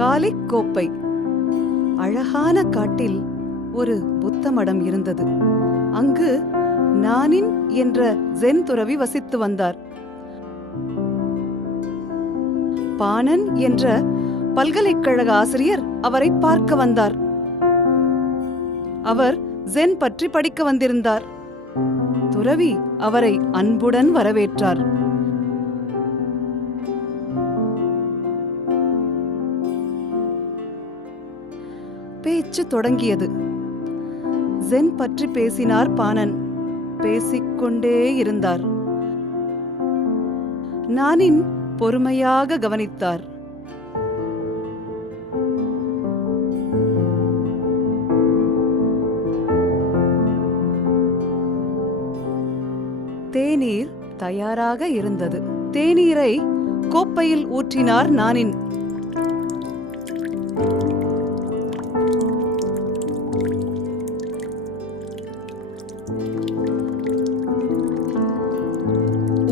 காலிக் கோப்பை. அழகான காட்டில் ஒரு புத்த மடம் இருந்தது. அங்கு நானின் என்ற ஜென் துறவி வசித்து வந்தார். பாணன் என்ற பல்கலைக்கழக ஆசிரியர் அவரை பார்க்க வந்தார். அவர் ஜென் பற்றி படிக்க வந்திருந்தார். துறவி அவரை அன்புடன் வரவேற்றார். பேச்சு தொடங்கியது. ஜென் பற்றி பேசினார் பாணன். பேசிக்கொண்டே இருந்தார். நானின் பொறுமையாக கவனித்தார். தேநீர் தயாராக இருந்தது. தேநீரை கோப்பையில் ஊற்றினார் நானின்.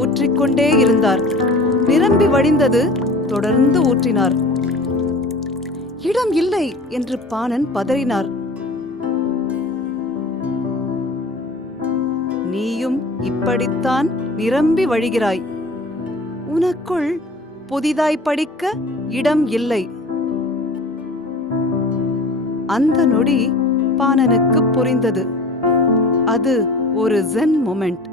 ஊற்றிக்கொண்டே இருந்தார். நிரம்பி வழிந்தது. தொடர்ந்து ஊற்றினார். இடம் இல்லை என்று பாணன் பதறினார். நீயும் இப்படித்தான் நிரம்பி வழிகிறாய். உனக்குள் புதிதாய் படிக்க இடம் இல்லை. அந்த நொடி பாணனுக்கு புரிந்தது. அது ஒரு ஜென் மொமெண்ட்.